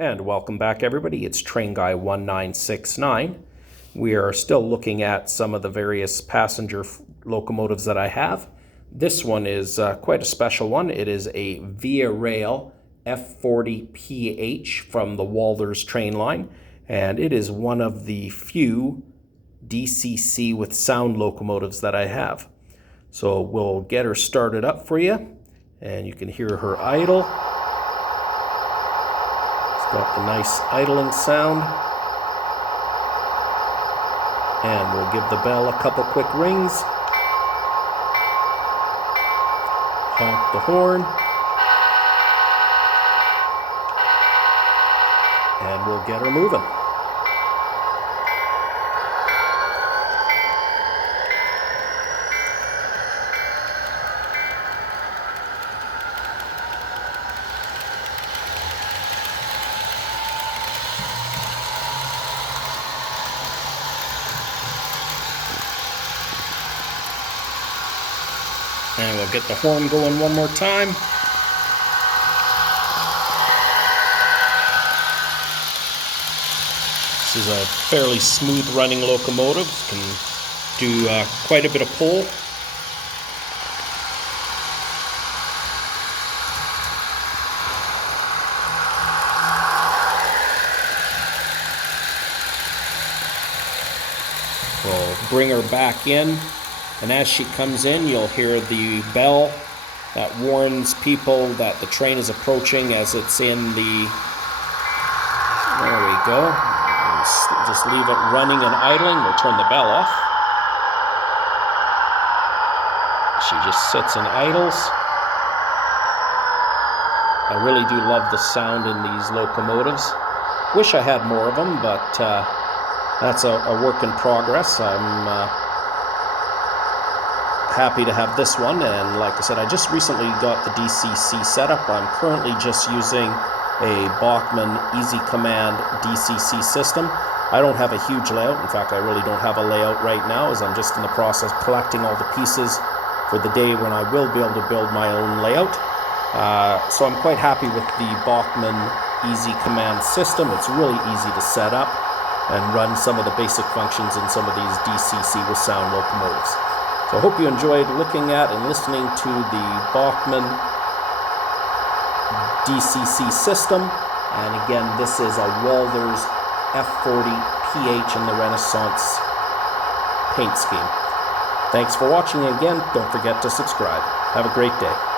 And welcome back, everybody. It's Train Guy 1969. We are still looking at some of the various passenger locomotives that I have. This one is quite a special one. It is a VIA Rail F40ph from the Walthers train line, and it is one of the few DCC with sound locomotives that I have. So we'll get her started up for you, and you can hear her idle. Got the nice idling sound, and we'll give the bell a couple quick rings, honk the horn, and we'll get her moving. And we'll get the horn going one more time. This is a fairly smooth running locomotive. Can do quite a bit of pull. We'll bring her back in. And as she comes in, you'll hear the bell that warns people that the train is approaching as it's in the... There we go. Just leave it running and idling. We'll turn the bell off. She just sits and idles. I really do love the sound in these locomotives. Wish I had more of them, but that's a work in progress. I'm happy to have this one, and like I said, I just recently got the DCC setup. I'm currently just using a Bachmann Easy Command DCC system. I don't have a huge layout. In fact, I really don't have a layout right now, as I'm just in the process of collecting all the pieces for the day when I will be able to build my own layout. So I'm quite happy with the Bachmann Easy Command system. It's really easy to set up and run some of the basic functions in some of these DCC with sound locomotives. So I hope you enjoyed looking at and listening to the Bachmann DCC system. And again, this is a Walthers F40ph in the Renaissance paint scheme. Thanks for watching again. Don't forget to subscribe. Have a great day.